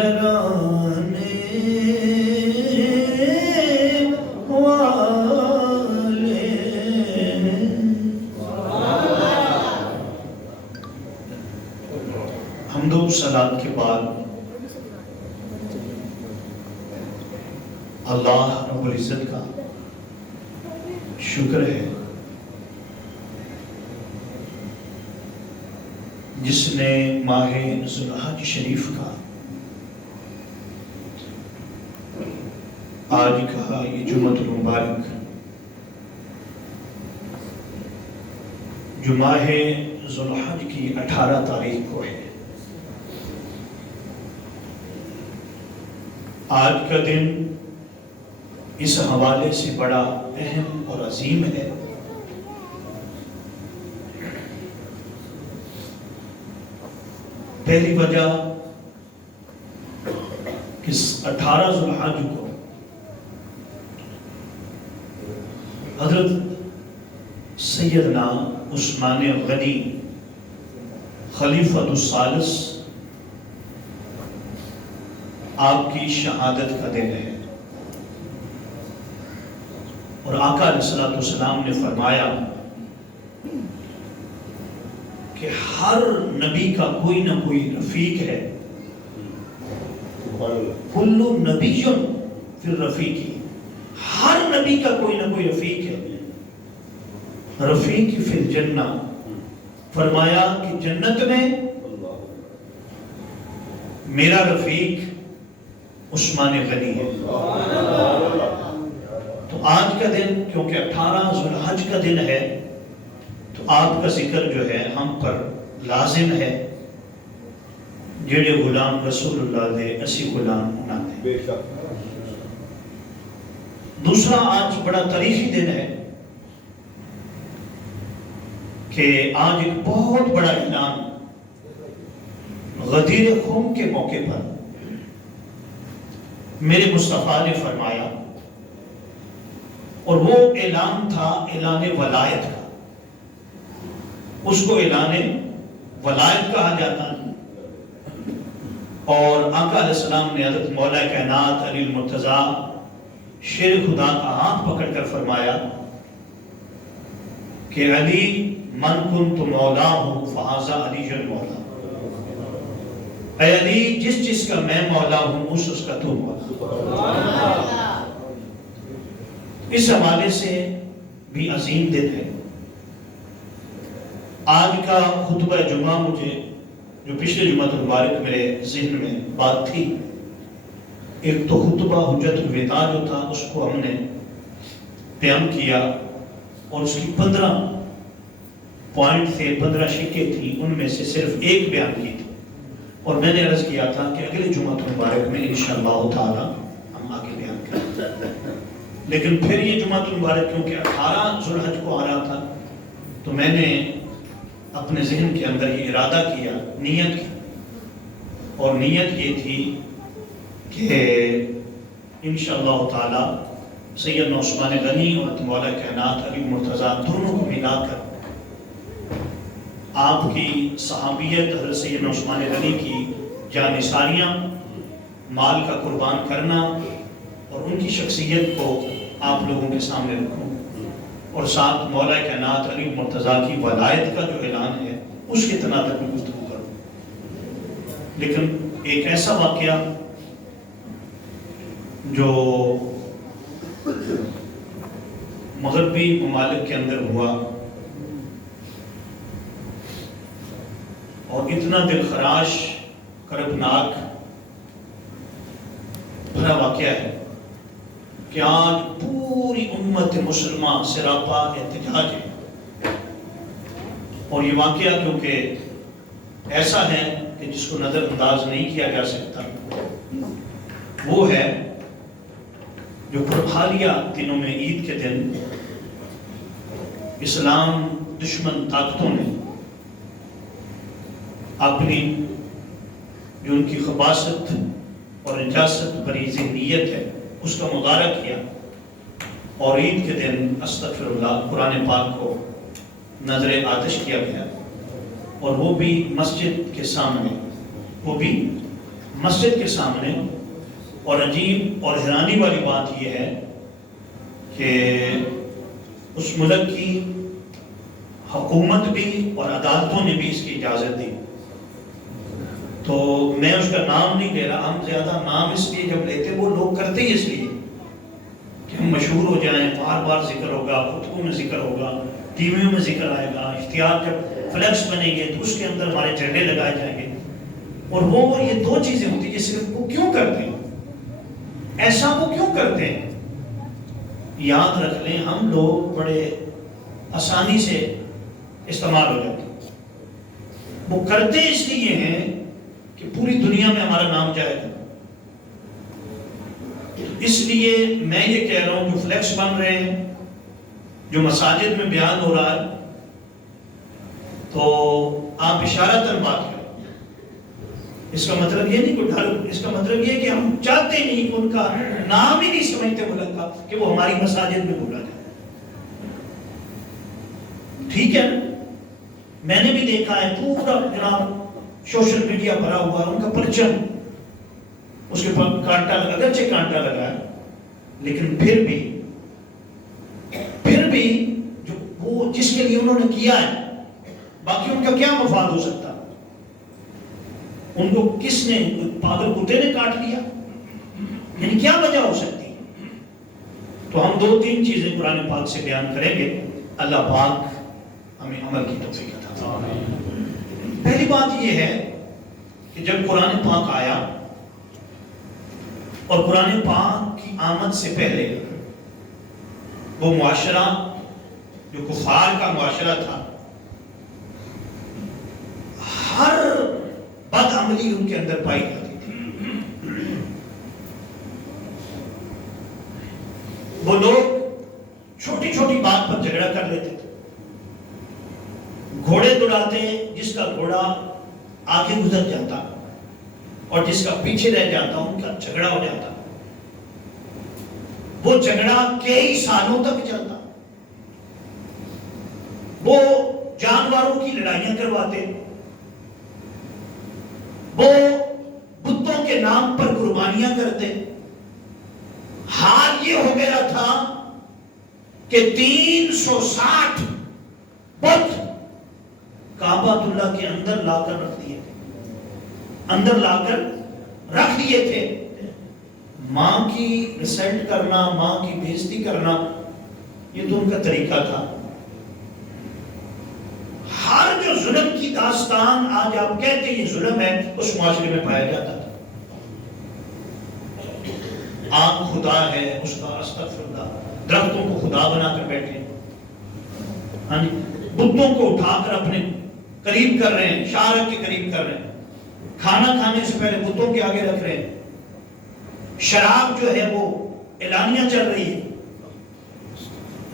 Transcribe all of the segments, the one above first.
ترانے والے حمد و صلات کے بعد اللہ رب العزت کا شکر ہے جس نے ماہ ذوالحج شریف کا آج کا یہ جمعۃ المبارک جو ماہ ذوالحج کی 18 تاریخ کو ہے، آج کا دن اس حوالے سے بڑا اہم اور عظیم ہے پہلی وجہ کہ 18 ذوالحج کو حضرت سیدنا عثمان غنی خلیفۃ الثالث آپ کی شہادت کا دن ہے، اور آقا علیہ الصلوۃ والسلام نے فرمایا کہ ہر نبی کا کوئی نہ کوئی رفیق ہے، کل نبی فی الرفیق، ہر نبی کا کوئی نہ کوئی رفیق ہے، رفیق فی الجنہ، فرمایا کہ جنت میں میرا رفیق عثمان غنی ہے۔ تو آج کا دن کیونکہ 18 ذوالحج کا دن ہے تو آپ کا ذکر جو ہے ہم پر لازم ہے، جڑے غلام رسول اللہ دے اسی غلام انہاں دے۔ دوسرا آج بڑا تاریخی دن ہے کہ آج ایک بہت بڑا اعلان غدیر خم کے موقع پر میرے مصطفیٰ نے فرمایا، اور وہ اعلان تھا اعلان ولایت کا، اس کو اعلان ولایت کہا جاتا ہے۔ اور آقا علیہ السلام نے حضرت مولا کائنات علی المرتضیٰ شیر خدا کا ہاتھ پکڑ کر فرمایا کہ علی من کنت مولاہ فہذا علی المولا، اے علی جس جس کا میں مولا ہوں اس کا تو مولا۔ اس حوالے سے بھی عظیم دن ہے۔ آج کا خطبہ جمعہ مجھے جو پچھلے جمعۃ المبارک میرے ذہن میں بات تھی، ایک تو خطبہ حجت الوداع جو تھا اس کو ہم نے بیان کیا، اور اس کی 15 پوائنٹ تھے، 15 شکیں تھی، ان میں سے صرف ایک بیان کی تھی، اور میں نے عرض کیا تھا کہ اگلے جمعۃ المبارک میں انشاءاللہ تعالی ہم آگے بیان کریں گے۔ لیکن پھر یہ جمعۃ المبارک کیونکہ 18 ذوالحج کو آ رہا تھا تو میں نے اپنے ذہن کے اندر یہ ارادہ کیا، نیت کی، اور نیت یہ تھی کہ انشاءاللہ تعالی سیدنا عثمان غنی اور مولا کائنات علی المرتضیٰ دونوں کو ملا کر آپ کی صحابیت، حضرت سیدنا عثمان غنی کی جانثاریاں، مال کا قربان کرنا، اور ان کی شخصیت کو آپ لوگوں کے سامنے رکھوں، اور ساتھ مولا کائنات علی المرتضیٰ کی ولایت کا جو اعلان ہے اس کے تناظر میں گفتگو کروں۔ لیکن ایک ایسا واقعہ جو مغربی ممالک کے اندر ہوا اور اتنا دلخراش کربناک بھرا واقعہ ہے کہ آج پوری امت مسلمہ سراپا احتجاج ہے، اور یہ واقعہ کیونکہ ایسا ہے کہ جس کو نظر انداز نہیں کیا جا سکتا، وہ ہے جو حالیہ دنوں میں عید کے دن اسلام دشمن طاقتوں نے اپنی جو ان کی خباثت اور نجاست بری ذہنیت ہے اس کا مظاہرہ کیا، اور عید کے دن استغفر اللہ قرآن پاک کو نظر آتش کیا گیا، اور وہ بھی مسجد کے سامنے، وہ بھی مسجد کے سامنے، اور عجیب اور حیرانی والی بات یہ ہے کہ اس ملک کی حکومت بھی اور عدالتوں نے بھی اس کی اجازت دی. تو میں اس کا نام نہیں لے رہا، ہم زیادہ نام اس لیے جب لیتے وہ لوگ کرتے ہی اس لیے کہ ہم مشہور ہو جائیں، بار بار ذکر ہوگا، خطبوں میں ذکر ہوگا، ٹی ویوں میں ذکر آئے گا، اختیار جب فلیکس بنے گے تو اس کے اندر ہمارے جھنڈے لگائے جائیں گے. اور وہ یہ دو چیزیں ہوتی ہیں. یہ صرف وہ کیوں کرتے ہیں؟ ایسا وہ کیوں کرتے ہیں؟ یاد رکھ لیں، ہم لوگ بڑے آسانی سے استعمال ہو جاتے ہیں. وہ کرتے اس لیے ہیں کہ پوری دنیا میں ہمارا نام جائے گا. اس لیے میں یہ کہہ رہا ہوں جو فلیکس بن رہے ہیں، جو مساجد میں بیان ہو رہا ہے، تو آپ اشارتاً بات کریں. اس کا مطلب یہ نہیں کوئی ڈر، اس کا مطلب یہ کہ ہم چاہتے نہیں کہ ان کا نام ہی نہیں سمجھتے ملک کا کہ وہ ہماری مساجد میں بولا جائے. ٹھیک ہے، میں نے بھی دیکھا ہے پورا جناب سوشل میڈیا بھرا ہوا ہے ان کا پرچم، اس کے پر کانٹا لگا، اگرچہ کانٹا لگا ہے لیکن پھر بھی جو وہ جس کے لیے انہوں نے کیا ہے، باقی ان کا کیا مفاد ہو سکتا؟ ان کو کس نے، پاگل کتے نے کاٹ لیا؟ یعنی کیا وجہ ہو سکتی؟ تو ہم 2-3 چیزیں قرآن پاک سے بیان کریں گے. اللہ پاک ہمیں عمل کی توفیق عطا فرمائے. پہلی بات یہ ہے کہ جب قرآن پاک آیا، اور قرآن پاک کی آمد سے پہلے وہ معاشرہ جو کفار کا معاشرہ تھا، ہر بد عملی ان کے اندر پائی جاتی تھی. وہ لوگ چھوٹی چھوٹی بات پر جھگڑا کر لیتے تھے. گھوڑے دوڑاتے، جس کا گھوڑا آگے گزر جاتا اور جس کا پیچھے رہ جاتا ان کا جھگڑا ہو جاتا. وہ جھگڑا کئی سالوں تک چلتا. وہ جانوروں کی لڑائیاں کرواتے، وہ بتوں کے نام پر قربانیاں کرتے. حال یہ ہو گیا تھا کہ 360 بت کعبۃ اللہ کے اندر لا کر رکھ دیے تھے. ماں کی رسلٹ کرنا، ماں کی بےزتی کرنا، یہ تو ان کا طریقہ تھا. ہر جو ظلم کی داستان آج آپ کہتے ہیں یہ ظلم ہے، اس معاشرے میں پایا جاتا تھا. آگ خدا ہے، اس کا استغفر اللہ. درختوں کو خدا بنا کر بیٹھے، بتوں کو اٹھا کر اپنے قریب کر رہے ہیں، شارک کے قریب کر رہے ہیں. کھانا کھانے سے پہلے بتوں کے آگے رکھ رہے ہیں. شراب جو ہے وہ اعلانیہ چل رہی ہے.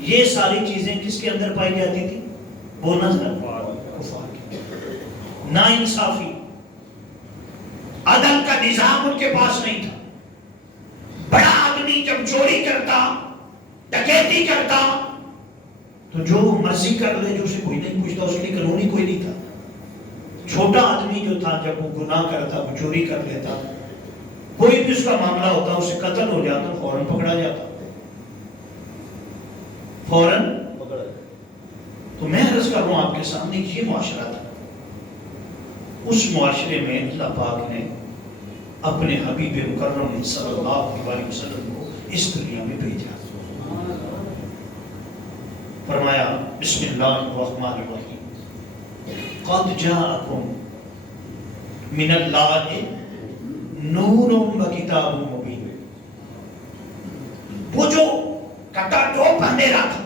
یہ ساری چیزیں کس کے اندر پائی جاتی تھی؟ وہ نظر نا انصافی، عدل کا نظام ان کے پاس نہیں تھا. بڑا آدمی جب چوری کرتا، ڈکیتی کرتا تو جو مرضی کر لے، جو اسے کوئی نہیں پوچھتا، اس کے لیے قانونی کوئی نہیں تھا. چھوٹا آدمی جو تھا جب وہ گناہ کرتا، وہ چوری کر لیتا، کوئی بھی اس کا معاملہ ہوتا، اسے قتل ہو جاتا، فوراً پکڑا جاتا، فوراً. تو میں عرض کر رہا ہوں آپ کے سامنے یہ معاشرہ تھا. اس معاشرے میں اللہ پاک نے اپنے حبیب مکرم صلی اللہ علیہ وسلم کو اس دنیا میں بھیجا. فرمایا بسم اللہ الرحمن الرحیم قد جاءکم من اللہ نور و کتاب مبین. وہ جو کٹا ٹوپ اندھیرا تھا،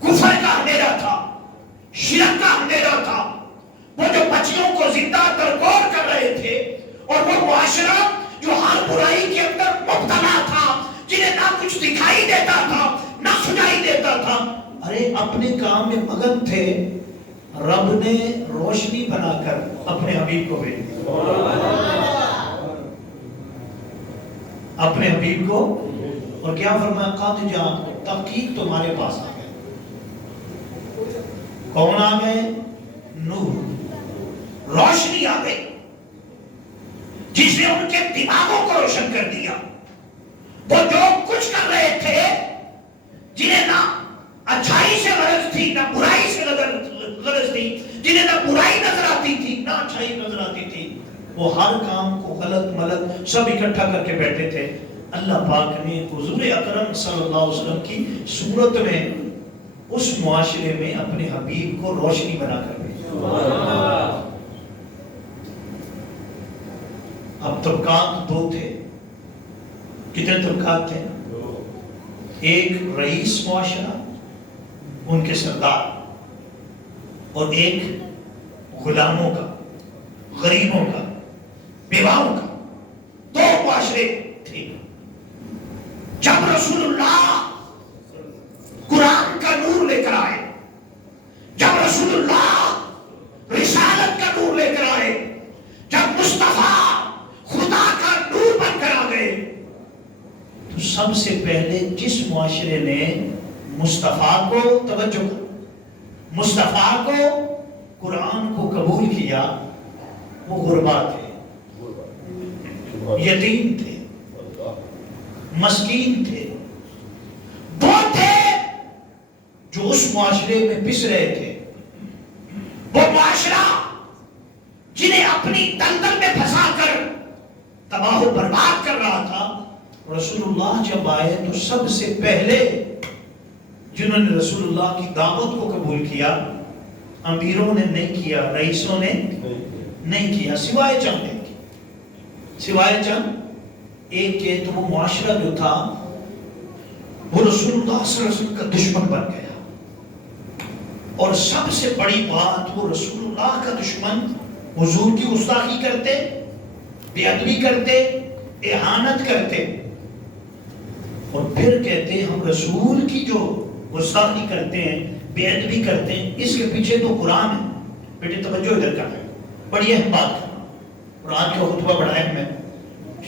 کفر کا اندھیرا تھا، شرک کا اندھیرا تھا، وہ جو بچیوں کو زندہ درگور کر رہے تھے، اور وہ معاشرہ جو ہر برائی کے اندر مبتلا تھا، جنہیں نہ کچھ دکھائی دیتا تھا نہ سنائی دیتا تھا، ارے اپنے کام میں مگن تھے. رب نے روشنی بنا کر اپنے حبیب کو بھیج دیا، اپنے حبیب کو. اور کیا فرمایا؟ قد جاءکم، تحقیق تمہارے پاس آ گئے. کون آ گئے؟ نور، روشنی آ گئی. جس نے ان کے دماغوں کو روشن کر دیا. وہ جو کچھ کر رہے تھے، جنہیں نہ اچھائی سے غرض تھی نہ برائی سے غرض تھی، جنہیں نہ برائی نظر آتی تھی نہ اچھائی نظر آتی تھی، وہ ہر کام کو غلط ملط سب اکٹھا کر کے بیٹھے تھے. اللہ پاک نے حضور اکرم صلی اللہ علیہ وسلم کی صورت میں اس معاشرے میں اپنے حبیب کو روشنی بنا کر بھیجا. اب طبقات دو تھے. کتنے طبقات تھے؟ ایک رئیس معاشرہ، ان کے سردار، اور ایک غلاموں کا، غریبوں کا، بیواؤں کا. دو معاشرے تھے. جب رسول اللہ قرآن کا نور لے کر آئے، جب رسول اللہ رسالت کا نور لے کر آئے، جب مصطفیٰ خدا کا نور بن کر آ گئے، تو سب سے پہلے جس معاشرے نے مصطفیٰ کو توجہ کر، مصطفیٰ کو، قرآن کو قبول کیا، وہ غربا تھے، یتیم تھے، مسکین تھے. وہ تھے جو اس معاشرے میں پس رہے تھے. وہ معاشرہ جنہیں اپنی دلدل میں پھنسا کر تباہ و برباد کر رہا تھا. رسول اللہ جب آئے تو سب سے پہلے جنہوں نے رسول اللہ کی دعوت کو قبول کیا، امیروں نے نہیں کیا، رئیسوں نے نہیں کیا، سوائے چند ایک، سوائے چند ایک کے. تو وہ معاشرہ جو تھا وہ رسول اللہ صلی اللہ علیہ وسلم کا دشمن بن گیا. اور سب سے بڑی بات، وہ رسول اللہ کا دشمن حضور کی گستاخی کرتے، بے ادبی کرتے، اہانت کرتے، اور پھر کہتے ہم رسول کی جو گستاخی کرتے ہیں، بے ادبی کرتے ہیں، اس کے پیچھے تو قرآن ہے. بیٹے توجہ ادھر کر رہے، بڑی اہم بات کرنا. اور آج کا خطبہ بڑا اہم ہے.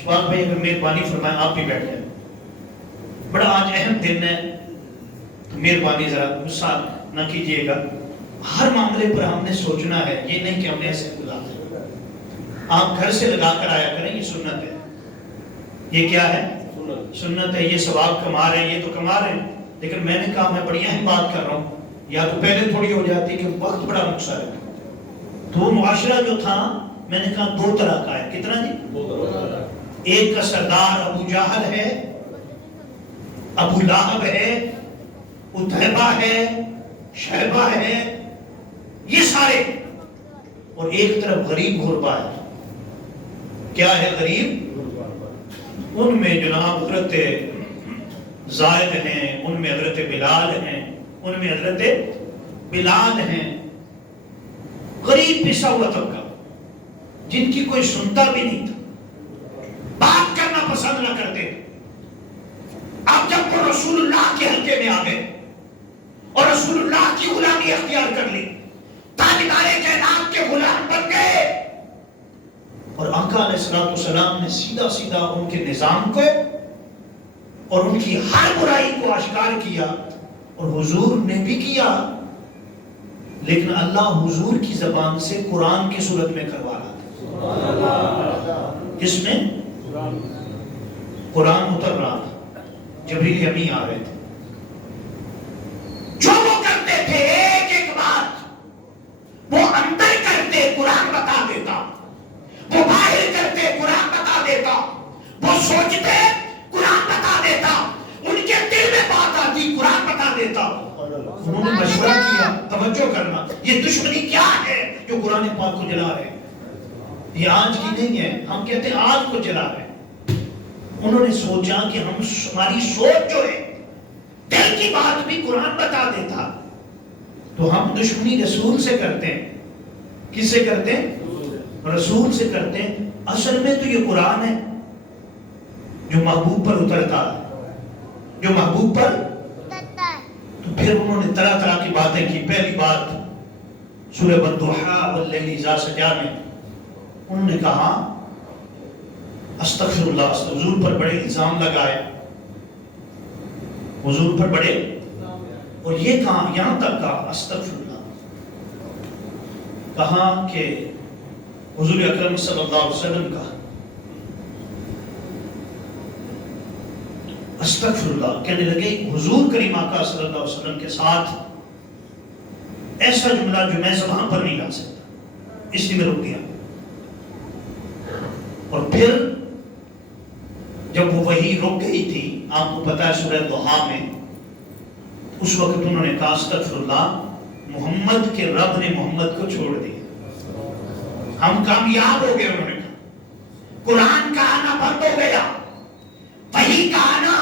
شفاق بھائی اگر مہربانی فرمائیں آپ بھی بیٹھ جائیں. بڑا آج اہم دن ہے، تو مہربانی ذرا غصہ نہ کیجیے گا. ہر معاملے پر ہم نے سوچنا ہے، یہ نہیں کہ ہم نے ایسے لگا کر. آپ گھر سے لگا کر آیا کریں، یہ سنت ہے. یہ کیا ہے؟ سنت ہے. یہ ثواب کما رہے ہیں، یہ تو کما رہے ہیں، لیکن میں نے کہا میں بڑی اہم بات کر رہا ہوں. یا تو پہلے تھوڑی ہو جاتی کہ وقت بڑا مختصر ہے. تو معاشرہ جو تھا، میں نے کہا دو طرح کا ہے. کتنا جی؟ دو طرح کا. ایک کا سردار ابو جہل ہے، ابو لہب ہے، اتیبہ ہے، شیبہ ہے، یہ سارے. اور ایک طرف غریب غربا ہے. کیا ہے غریب؟ ان میں جناب حضرت زائد ہیں، ان میں حضرت بلال ہیں، ان میں حضرت بلال ہیں. غریب پسا ہوا طبقہ جن کی کوئی سنتا بھی نہیں تھا، بات کرنا پسند نہ کرتے. اب جب وہ رسول اللہ کے حلقے میں آ گئے اور رسول اللہ کی غلامی اختیار کر لی، تاجدار کائنات کے غلام بن گئے، اور آقا علیہ السلام نے سیدھا سیدھا ان کے نظام کو اور ان کی ہر برائی کو آشکار کیا. اور حضور نے بھی کیا، لیکن اللہ حضور کی زبان سے قرآن کی صورت میں کروا رہا تھا. کس میں؟ قرآن اتر رہا تھا، جبریل امین آ رہے تھے. جو وہ کرتے تھے ایک ایک بات وہ اندر کرتے قرآن بتا دیتا، وہ باہر کرتے قرآن بتا دیتا، وہ سوچتے قرآن بتا دیتا، ان کے دل میں بات آتی قرآن بتا دیتا. انہوں نے مشورہ کیا. توجہ کرنا، یہ دشمنی کیا ہے جو قرآن پاک کو جلا رہے ہیں؟ یہ آج کی نہیں ہے، ہم کہتے ہیں آج کو جلا رہے ہیں. انہوں نے سوچا کہ ہماری سوچ جو ہے، دل کی بات بھی قرآن بتا دیتا، تو ہم دشمنی رسول سے کرتے ہیں. کس سے کرتے ہیں؟ رسول سے کرتے ہیں. اصل میں تو یہ قرآن ہے جو محبوب پر اترتا ہے، جو محبوب پر. تو پھر انہوں نے طرح طرح کی باتیں کی. پہلی بات سورہ والضحیٰ واللیل اذا سجا میں انہوں نے کہا استغفر اللہ، حضور پر بڑے الزام لگائے، حضور پر بڑے، اور یہ کہا یہاں تک کہا استغفر اللہ، کہا کہ حضور اکرم صلی اللہ علیہ وسلم کا استغفر اللہ کہنے لگے حضور کریم آقا صلی اللہ علیہ وسلم کے ساتھ ایسا جملہ جو میں زبان پر نہیں لا سکتا، اس لیے میں رک گیا. اور پھر جب وہ وحی رک گئی تھی، آپ کو پتا ہے سورہ ضحیٰ میں اس وقت انہوں نے کہا استغفر اللہ، محمد کے رب نے محمد کو چھوڑ دیا، ہم کامیاب ہو گئے. انہوں نے کہا قرآن کا آنا بند ہو گیا، وحی کا آنا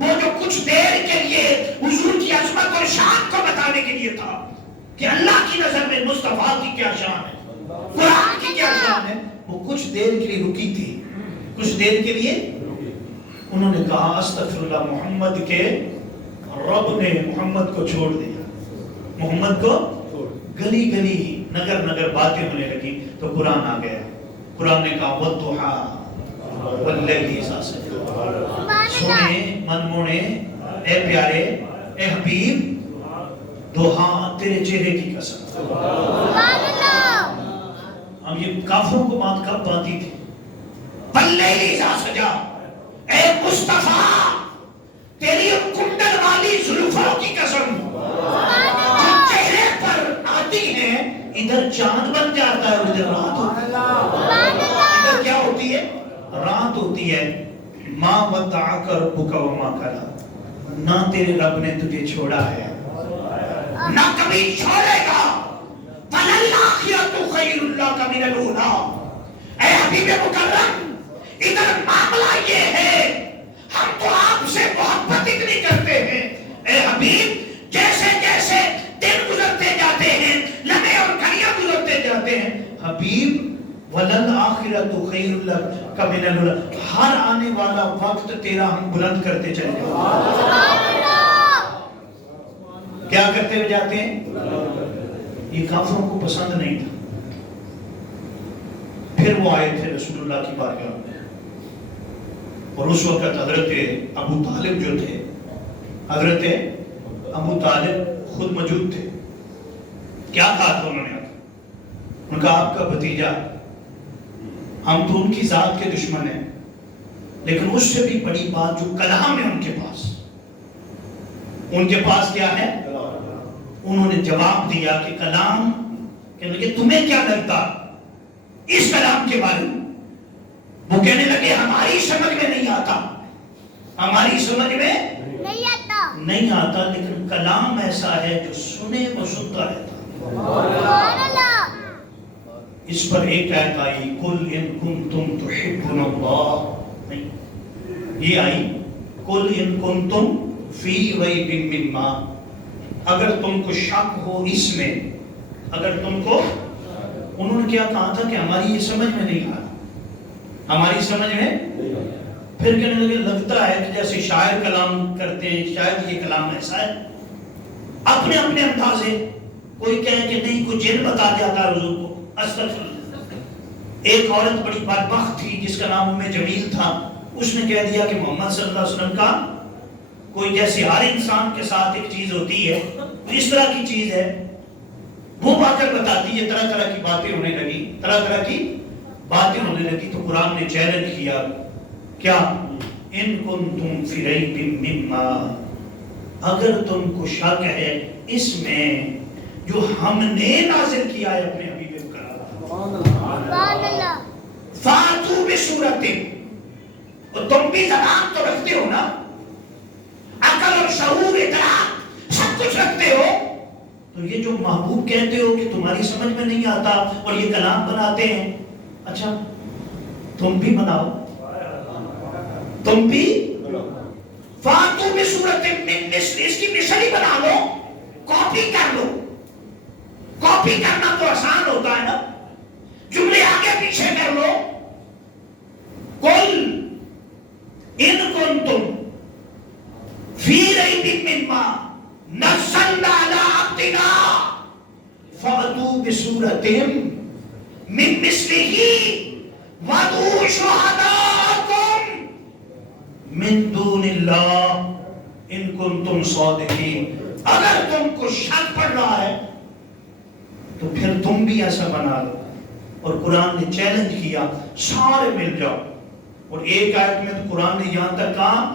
وہ جو کچھ دیر کے لیے حضور کی عظمت اور شان کو بتانے کے لیے تھا کہ اللہ کی نظر میں مصطفیٰ کی کیا شان ہے، قرآن کی کیا شان ہے، وہ کچھ دیر کے لیے رکی تھی. کچھ دیر کے لیے انہوں نے کہا استغفر اللہ، محمد کے رب نے محمد کو چھوڑ دیا، محمد کو. گلی گلی نگر نگر باتیں ہونے لگی تو قرآن آ گیا. قرآن نے کہا والضحیٰ واللیل اذا سجی. سنے من موڑے اے پیارے اے حبیب، دوہا تیرے چہرے کی قسم. اب یہ کافروں کو بات کب باتی تھی؟ واللیل اذا سجا، اے مصطفیٰ تیری کنڈل والی زلفوں کی قسم، جو چہرے پر آتی ہیں ادھر چاند بن جاتا ہے اور ادھر رات ہوتی ہے. ادھر کیا ہوتی ہے؟ رات ہوتی ہے. ما ودعک ربک وما قلی، نہ تیرے رب نے تجھے چھوڑا ہے نہ کبھی چھوڑے گا. وَلَلْآخِرَةُ خَيْرٌ لَكَ مِنَ الْأُولَىٰ. اے حبیب مکرم، ادھر معاملہ یہ ہے، ہم تو آپ سے محبت اتنی کرتے ہیں اے حبیب، جیسے جیسے دن گزرتے جاتے ہیں، لمحے اور گھڑیاں گزرتے جاتے ہیں حبیب، وَلَلْآخِرَةُ خَيْرٌ لَكَ مِنَ الْأُولَىٰ، ہر آنے والا وقت تیرا ہم بلند کرتے چلے جاتے. کیا کرتے ہوئے جاتے ہیں؟ یہ کافروں کو پسند نہیں تھا. پھر وہ آئے تھے رسول اللہ کی بارگاہ میں، اور اس وقت حضرت ابو طالب جو تھے، حضرت ابو طالب خود موجود تھے. کیا کہا تھا انہوں نے؟ ان کا آپ کا بھتیجا، ہم تو ان کی ذات کے دشمن ہیں، لیکن اس سے بھی بڑی بات جو کلام ہے ان کے پاس کیا ہے؟ انہوں نے جواب دیا کہ کلام، کہنے لگے تمہیں کیا لگتا اس کلام کے بارے میں؟ وہ کہنے لگے ہماری سمجھ میں نہیں آتا، ہماری سمجھ میں نہیں آتا، لیکن کلام ایسا ہے جو سنے وہ سنتا رہتا. اس پر ایک آیت آئی قل ان کنتم تحبون اللہ، یہ آئی قل ان کنتم فی ریب مما، اگر تم کو شک ہو اس میں، اگر تم کو. انہوں نے کیا کہا تھا کہ ہماری یہ سمجھ میں نہیں آتا، ہماری سمجھ میں. پھر کہنے لگے لگتا ہے کہ جیسے شاعر کلام کرتے ہیں، شاید یہ کلام ایسا ہے، اپنے اپنے اندازے. کوئی کہے کہ نہیں کوئی جن بتا جاتا ہے حضور کو. استغفر اللہ. ایک عورت بڑی بدبخت تھی جس کا نام ام جمیل تھا، اس نے کہہ دیا کہ محمد صلی اللہ علیہ وسلم کا کوئی جیسے ہر انسان کے ساتھ ایک چیز ہوتی ہے، اس طرح کی چیز ہے، وہ آ کر بتاتی ہے. طرح طرح کی باتیں ہونے لگی، طرح طرح کی باتیں ہونے لگی. تو قرآن نے چیلنج کیا، کیا؟ ان کنتم فی ریب مما، اگر تم کو شک ہے اس میں جو ہم نے نازل کیا ہے اپنے حبیب کرام، فاتو بسورت، اور تم بھی زبان تو رکھتے ہو نا، عقل اور شعور ادراک سب کچھ رکھتے ہو، تو یہ جو محبوب کہتے ہو کہ تمہاری سمجھ میں نہیں آتا اور یہ کلام بناتے ہیں، اچھا تم بھی بناؤ، تم بھی فاتو بسورت من مثل، اس کی مثل ہی بنا لو، کاپی کر لو. کاپی کرنا تو آسان ہوتا ہے نا، جملے آگے پیچھے کر لو. قل ان کنتم فی ریب مما نزلنا علی عبدنا فأتوا بسورۃ من مثلہ وادعوا شہداءکم من دون اللہ ان کنتم صادقین. اگر تم کو شک پڑ رہا ہے تو پھر تم بھی ایسا بنا لو. اور قرآن نے چیلنج کیا سارے مل جاؤ. اور ایک آیت میں تو قرآن نے یہاں تک کہا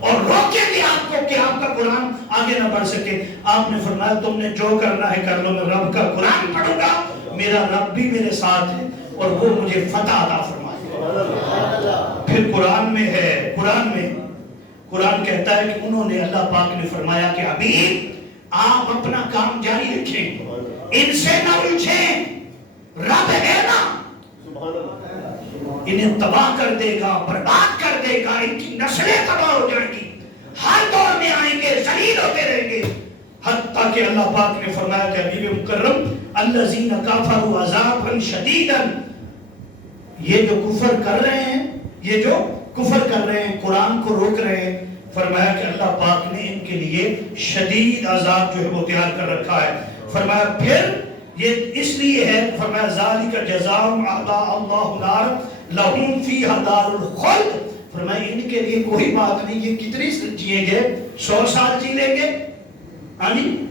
اور روکیں گے آپ کو کہ آپ کا قرآن آگے نہ بڑھ سکے. آپ نے فرمایا تم نے جو کرنا ہے کر لو, میں رب کا قرآن پڑھوں گا, میرا رب بھی میرے ساتھ ہے اور وہ مجھے فتح عطا فرمائے. پھر قرآن میں ہے, قرآن کہتا ہے کہ انہوں نے, اللہ پاک نے فرمایا کہ حبیب آپ اپنا کام جاری رکھیں, ان سے نہ الجھیں, رب ہے نا, انہیں تباہ کر دے گا, برباد کر دے گا, ان کی نسلیں تباہ ہو جائیں گی, ہر دور میں آئیں گے, ذلیل ہوتے رہیں گے. حتیٰ کہ اللہ پاک نے فرمایا کہ حبیب مکرم الذین کفروا عذابا شدیدا, یہ جو کفر کر رہے ہیں, قرآن کو روک رہے ہیں, فرمایا کہ اللہ پاک نے ان کے لیے شدید عذاب جو ہے وہ تیار کر رکھا ہے. فرمایا پھر یہ اس لیے ہے, فرمایا ذالک جزاؤہم اعطاء اللہ نار لہم فیہا دار الخلد, فرمایا ان کے لیے کوئی بات نہیں, یہ کتنی جیئیں گے, 100 سال جی لیں گے,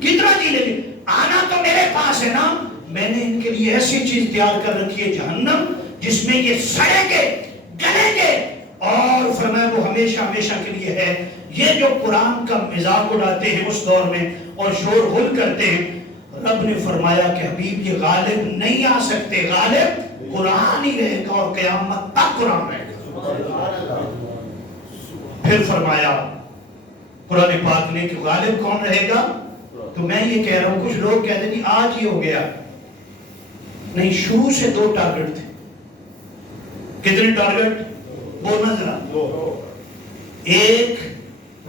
کتنا جی لیں گے, آنا تو میرے پاس ہے نا, میں نے ان کے لیے ایسی چیز تیار کر رکھی ہے جہنم جس میں یہ سڑیں گے, گلیں گے, اور فرمایا وہ ہمیشہ ہمیشہ کے لیے ہے. یہ جو قرآن کا مذاق اڑاتے ہیں اس دور میں اور شور غل کرتے ہیں, رب نے فرمایا کہ حبیب یہ غالب نہیں آ سکتے, غالب قرآن ہی رہے گا اور قیامت تک قرآن رہے گا. پھر فرمایا قرآن پاک نے کہ غالب کون رہے گا, تو میں یہ کہہ رہا ہوں, کچھ لوگ کہتے ہیں آج ہی ہو گیا, نہیں, شروع سے 2 ٹارگٹ تھے. کتنے ٹارگٹ بولنا ذرا, ایک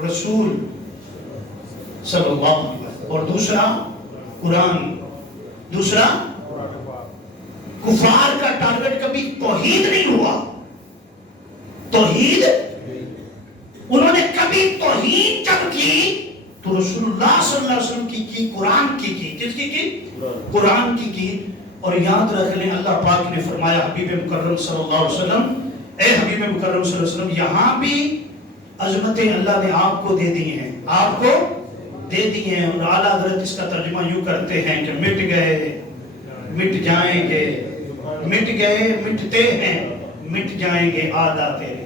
رسول صلی اللہ علیہ وسلم, اور دوسرا قرآن, دوسرا کفار کا ٹارگٹ کبھی توحید نہیں ہوا, توحید انہوں نے کبھی توحید جب کی تو رسول اللہ صلی اللہ علیہ وسلم کی قرآن کی, کس کی قرآن کی. اور یاد رکھ لیں اللہ پاک نے فرمایا حبیب مکرم صلی اللہ علیہ وسلم, اے حبیب مکرم صلی اللہ علیہ وسلم, یہاں بھی عظمتیں اللہ نے آپ کو دے دی ہیں, آپ کو دے دی ہیں. اور اعلیٰ حضرت اس کا ترجمہ یوں کرتے ہیں کہ مٹ گئے, مٹ جائیں گے, مٹ گئے, مٹتے ہیں, مٹ جائیں گے آدھا تیرے.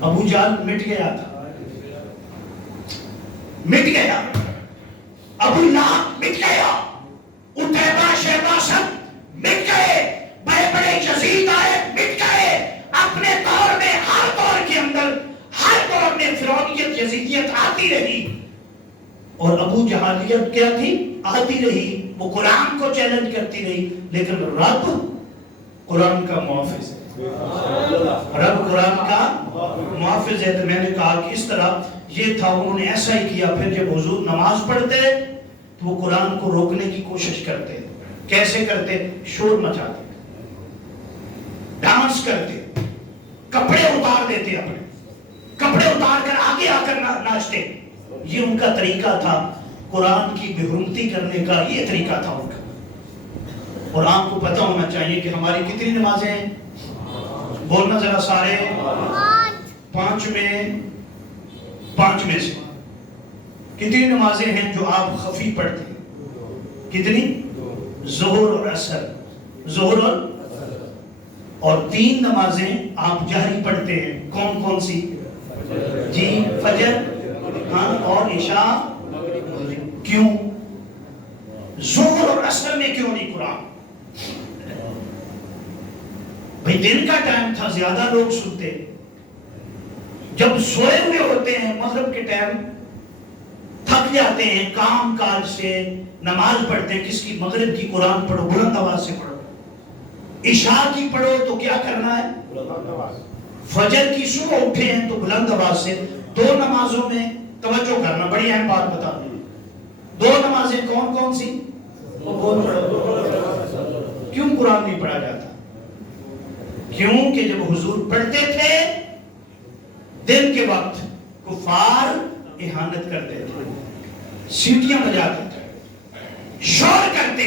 ابو جہل مٹ گیا تھا, مٹ گیا, ابو لہب مٹ گیا, اتیبہ شیبہ سب مٹ گئے, بڑے بڑے یزید آئے مٹ گئے. اپنے دور میں ہر دور کے اندر, ہر دور میں فرعونیت یزیدیت آتی رہی, اور ابو جہالیت کیا تھی, آتی رہی, وہ قرآن کو چیلنج کرتی رہی. لیکن رب قرآن کا محافظ ہے, رب قرآن کا محافظ ہے. تو میں نے کہا کہ اس طرح یہ تھا, انہوں نے ایسا ہی کیا. پھر جب حضور نماز پڑھتے تو وہ قرآن کو روکنے کی کوشش کرتے. کیسے کرتے, شور مچاتے, ڈانس کرتے, کپڑے اتار دیتے, اپنے کپڑے اتار کر آگے آ کر ناچتے. یہ ان کا طریقہ تھا قرآن کی بے حرمتی کرنے کا, یہ طریقہ تھا ان کا. اور آپ کو پتہ ہونا چاہیے کہ ہماری کتنی نمازیں ہیں, بولنا ذرا سارے, 5 میں سے کتنی نمازیں ہیں جو آپ خفی پڑھتے ہیں, کتنی, ظہر اور عصر, ظہر اور 3 نمازیں آپ جہری پڑھتے ہیں. کون کون سی جی, فجر اور عشاء. کیوں, ظہر اور عصر میں کیوں نہیں قرآن؟ بھئی دن کا ٹائم تھا, زیادہ لوگ سنتے, جب سوئے ہوئے ہوتے ہیں, مغرب کے ٹائم تھک جاتے ہیں کام کاج سے, نماز پڑھتے ہیں. کس کی, مغرب کی قرآن پڑھو, بلند آواز سے پڑھو. عشاء کی پڑھو تو کیا کرنا ہے, فجر کی صبح اٹھے ہیں تو بلند آواز سے. 2 نمازوں میں توجہ کرنا, بڑی اہم بات بتا دوں. 2 نمازیں کون کون سی, کیوں قرآن نہیں پڑھا جاتا؟ کیونکہ جب حضور پڑھتے تھے دن کے وقت کفار اہانت کرتے تھے, سیٹیاں بجاتے تھے, شور کرتے,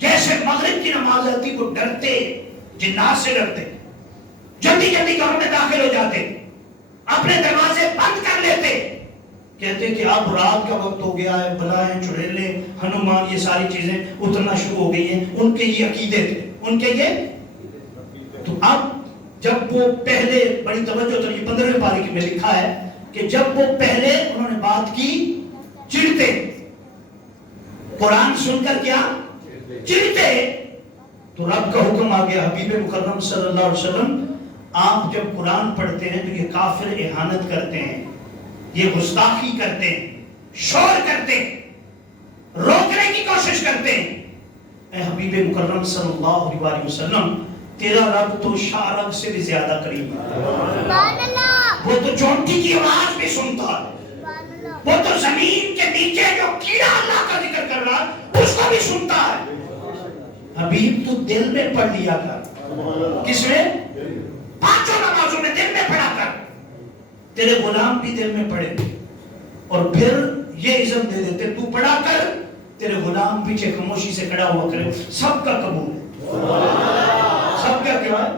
جیسے مغرب کی نماز آتی وہ ڈرتے, جنات سے ڈرتے, جلدی جلدی گھر میں داخل ہو جاتے, اپنے دروازے بند کر لیتے, کہتے کہ اب رات کا وقت ہو گیا ہے, بلائیں, چڑیلے, ہنومان, یہ ساری چیزیں اترنا شروع ہو گئی ہیں. ان کے یہ عقیدے تھے, ان کے یہ. تو اب جب وہ پہلے، بڑی توجہ تو یہ 15ویں پارے میں لکھا ہے کہ جب وہ پہلے انہوں نے بات کی چڑھتے، قرآن سن کر کیا چڑھتے، تو رب کا حکم آ گیا حبیب مکرم صلی اللہ علیہ وسلم آپ جب قرآن پڑھتے ہیں تو یہ کافر اہانت کرتے ہیں، یہ گستاخی کرتے ہیں، شور کرتے ہیں، روکنے کی کوشش کرتے ہیں۔ اے حبیب مکرم صلی اللہ علیہ وسلم تیرا رب تو شارب سے بھی زیادہ قریب ہے، وہ تو چونٹی کی آواز بھی سنتا ہے، وہ تو زمین کے نیچے جو کیڑا اللہ کا ذکر کر رہا ہے اس کو بھی سنتا ہے۔ حبیب تو دل میں پڑھ لیا کر، کس میں؟ پانچوں نمازوں میں دل میں پڑھا کر، تیرے غلام بھی دل میں پڑھے اور پھر یہ عزم دے دیتے تو پڑھا کر، تیرے غلام پیچھے خاموشی سے کھڑا ہوا کرے، سب کا قبول ہے، سب کا کیا ہے؟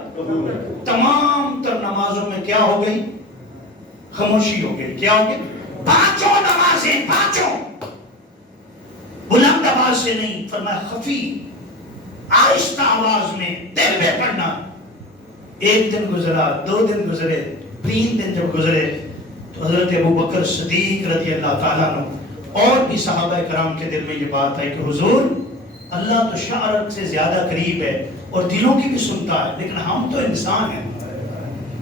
تمام تر نمازوں میں کیا ہو گئی؟ خاموشی ہو گئی۔ کیا ہو گئی؟ پانچوں نمازیں، پانچوں بلند آواز سے نہیں، فرمایا خفی آہستہ آواز میں دل میں پڑھنا۔ ایک دن گزرا، 2 دن گزرے، 3 دن جب گزرے تو حضرت ابوبکر صدیق رضی اللہ تعالیٰ عنہ اور بھی صحابہ کرام کے دل میں یہ بات ہے کہ حضور اللہ تو شعرک سے زیادہ قریب ہے اور دلوں کی بھی سنتا ہے، لیکن ہم تو انسان ہیں۔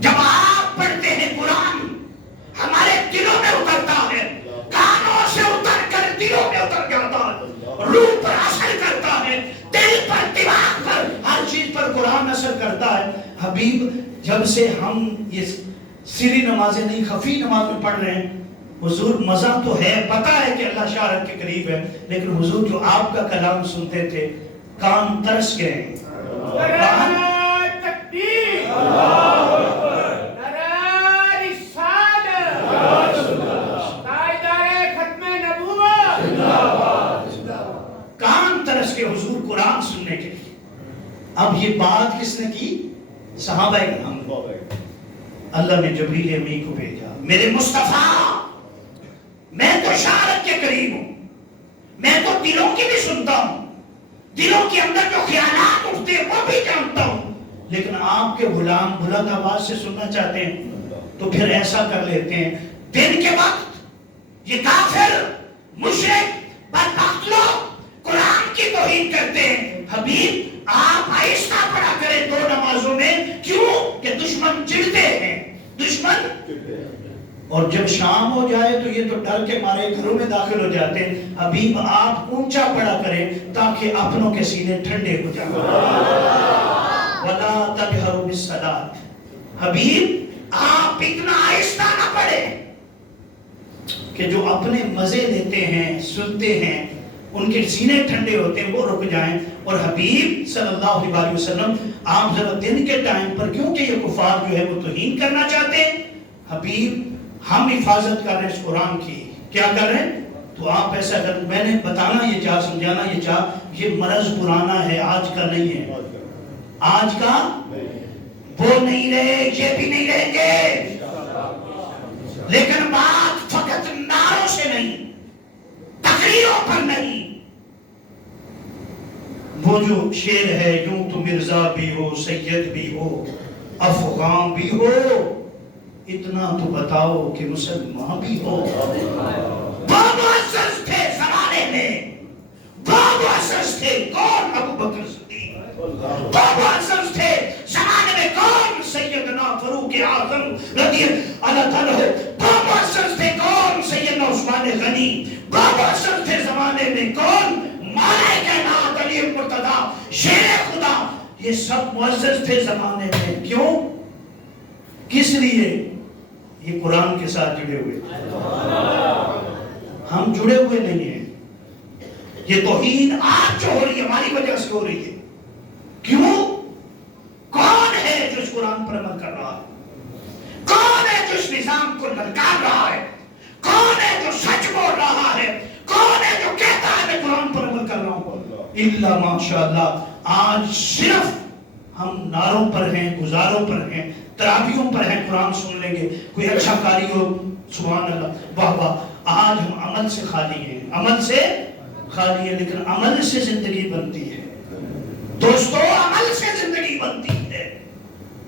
جب آپ پڑھتے ہیں قرآن ہمارے دلوں میں اترتا ہے، کانوں سے اتر کر دلوں میں اتر جاتا ہے، روح پر اثر کرتا ہے، دل پر، دماغ پر، ہر چیز پر قرآن اثر کرتا ہے۔ حبیب جب سے ہم یہ سری نمازیں نہیں خفی نماز میں پڑھ رہے ہیں، حضور مزہ تو ہے، پتہ ہے کہ اللہ شارک کے قریب ہے، لیکن حضور جو آپ کا کلام سنتے تھے کان ترس گئے۔ کان ترس کے حضور قرآن سننے کے لیے۔ اب یہ بات کس نے کی؟ صحابہ کرام۔ اللہ نے جبریل امی کو بھیجا، میرے مصطفیٰ میں تو شارک کے قریب ہوں، میں تو دلوں کی بھی سنتا ہوں، دلوں کے اندر جو خیالات اٹھتے ہیں وہ بھی جانتا ہوں، لیکن آپ کے غلام بلند آواز سے سننا چاہتے ہیں تو پھر ایسا کر لیتے ہیں، دن کے وقت یہ کافر مشرک بدبخت لوگ قرآن کی توہین کرتے ہیں۔ حبیب آپ آہستہ پڑھا کریں 2 نمازوں میں، کیوں کہ دشمن چڑھتے ہیں، دشمن، اور جب شام ہو جائے تو یہ تو ڈر کے مارے گھروں میں داخل ہو جاتے ہیں۔ حبیب آپ اونچا پڑھا کریں تاکہ اپنوں کے سینے ٹھنڈے ہو جائیں۔ وَلَا تَجْهَرُوا بِالصَّلَاةِ، حبیب آپ اتنا آہستہ نہ پڑھیں کہ جو اپنے مزے لیتے ہیں، سنتے ہیں، ان کے سینے ٹھنڈے ہوتے ہیں، وہ رک جائیں۔ اور حبیب صلی اللہ علیہ وسلم آپ ذرا دن کے ٹائم پر، کیونکہ یہ کفار جو ہے وہ توہین کرنا چاہتے ہیں، حبیب ہم حفاظت کر رہے ہیں اس قرآن کی، کیا کر رہے ہیں؟ تو آپ ایسا کر، میں نے بتانا یہ چاہ، سمجھانا یہ چاہ، یہ مرض پرانا ہے، آج کا نہیں ہے، آج کا وہ نہیں رہے، یہ بھی نہیں رہیں گے، لیکن بات فقط نعروں سے نہیں، تقریروں پر نہیں۔ وہ جو شعر ہے، یوں تو مرزا بھی ہو، سید بھی ہو، افغان بھی ہو، اتنا تو بتاؤ کہ مسلمان بھی ہو۔ وہ معزز تھے زمانے میں، وہ معزز تھے، کون؟ ابو بکر صدیق۔ وہ معزز تھے زمانے میں، کون؟ سیدنا فاروق اعظم رضی اللہ عنہ۔ وہ معزز تھے، کون؟ سیدنا عثمان غنی۔ وہ معزز تھے زمانے میں، کون؟ مولا کائنات علی مرتضی شیر خدا۔ یہ سب معزز تھے زمانے میں، کیوں؟ کس لیے؟ یہ قرآن کے ساتھ جڑے ہوئے، ہم جڑے ہوئے نہیں ہیں۔ یہ توہین آج جو ہو رہی ہے ہماری وجہ سے ہو رہی ہے، کیوں؟ کون ہے جو اس قرآن پر عمل کر رہا ہے؟ کون ہے جو اس نظام کو للکار رہا ہے؟ کون ہے جو سچ بول رہا ہے؟ کون ہے جو کہتا ہے میں قرآن پر عمل کر رہا ہوں؟ الا ماشاءاللہ آج صرف ہم نعروں پر ہیں، گزاروں پر ہیں، تراویحوں پر ہیں، قرآن سن لیں گے، کوئی اچھا قاری ہو، سبحان اللہ، واہ واہ۔ آج ہم عمل سے خالی ہیں، عمل سے خالی ہیں، لیکن عمل سے زندگی بنتی ہے دوستو، عمل سے زندگی بنتی ہے۔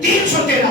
313।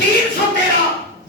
313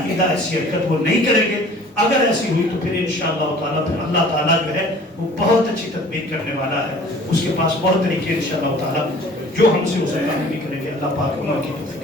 آئندہ ایسی حرکت وہ نہیں کریں گے. اگر ایسی ہوئی تو پھر انشاءاللہ تعالیٰ پھر اللہ تعالیٰ جو ہے وہ بہت اچھی تدبیر کرنے والا ہے. اس کے پاس بہت طریقے انشاءاللہ تعالیٰ جو ہم سے اسے کام بھی کریں گے. اللہ پاک عمر کی توفیق.